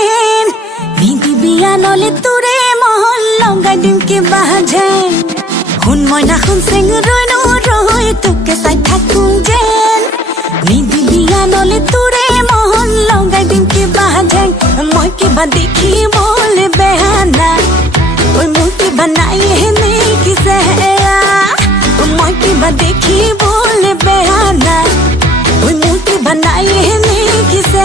যেন নিদি বিয়া নলে তোৰে মহল লগাই দিম কিবা যেন শুন মইনা শুন চেঙুৰৈ নৰৈ তোকে চাই থাকোঁ যেন নিদি বিয়া নলে তোৰে মহল লগাই দিম কিবা যেন মই কিবা দেখিবলৈ বেয়া না ঐ মোৰ কিবা নাই এনে কিছে মই কিবা দেখিবলৈ বেয়া না ঐ মোৰ কিবা নাই এনে কিছে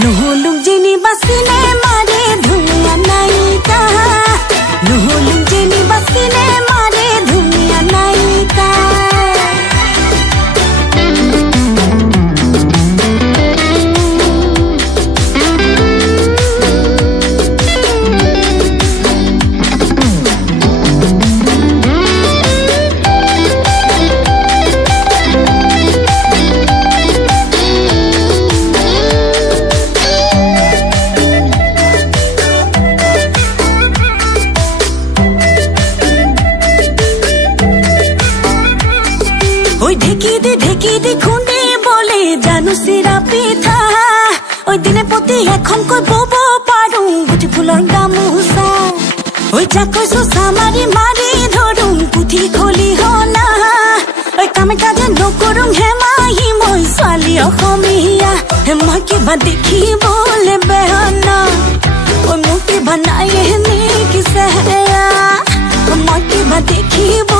নহ'লো যেনিবা চিনেমাৰে ধুনীয়া নায়িকা নহ'লো যেনিবা চিনেমাৰে ধুনীয়া নায়িকা ওই ঢেকি দি খুন্দি বলে জানো চিৰা পিঠা ওই দিনে প্ৰতি এখনকৈ বব পাৰো গুটি ফুলৰ গামোচা ওই যাক কৈছো চামাৰি মাৰি ধৰোঁ পুথি খলি হনা ওই কামে কাজে নকৰোঁ হেমাহি মই ছোৱালী অসমীয়া মই কিবা দেখিবলৈ বেয়া না ঐ মোৰ কিবা নাই এনে কিছে মই কিবা দেখিব